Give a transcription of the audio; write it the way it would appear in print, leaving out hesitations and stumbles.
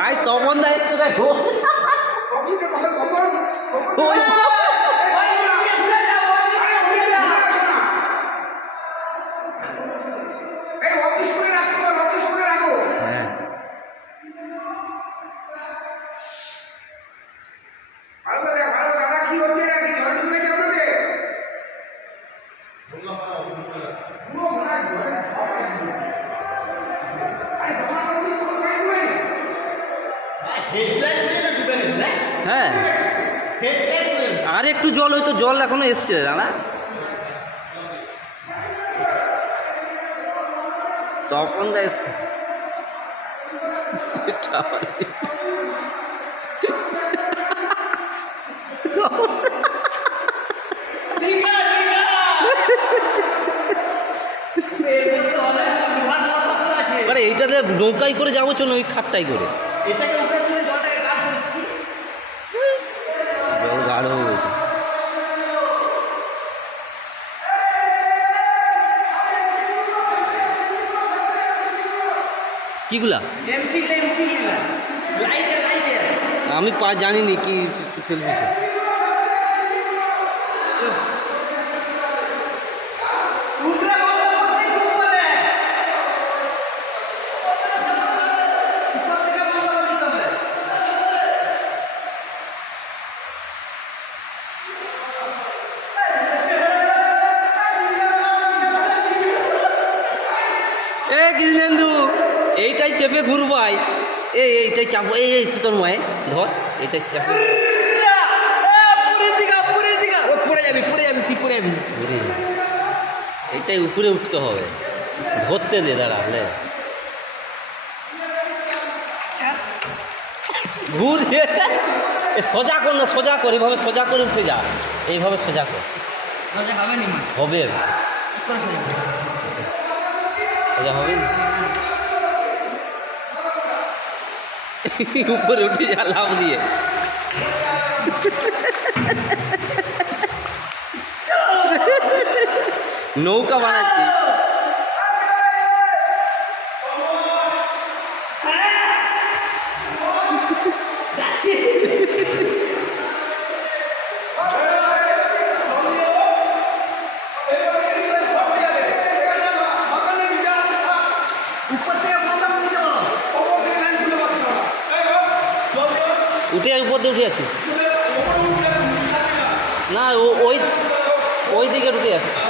I Tapan দা একটু দেখো হ্যাঁ আর একটু জল হয়তো জল এখনো এসছে দাদা তখন দা এসছে এইটাতে নৌকায় করে যাবো চলো ওই খাটটাই করে জল গাঢ় হয়ে গেছে কিগুলা আমি জানিনি কি ফেলবো কৃষ্ণেন্দু এইটাই চেপে ঘুরবাই এইটাই চাপো এই তোর মায়ে ধর এইটাই চাপো পড়ে যাবি তুই পড়ে যাবি এইটাই উপরে উঠতে হবে ধরতে দে দাঁড়ালে ঘুর সোজা কর না সোজা কর এইভাবে সোজা করে উঠে যা এইভাবে সোজা কর হবে সোজা হবে না উপরে উঠে যা লাভ দিয়ে নৌকা বানাচ্ছি উঠে উপর দিয়ে উঠে যাচ্ছি না ওই দিকে উঠে যাচ্ছে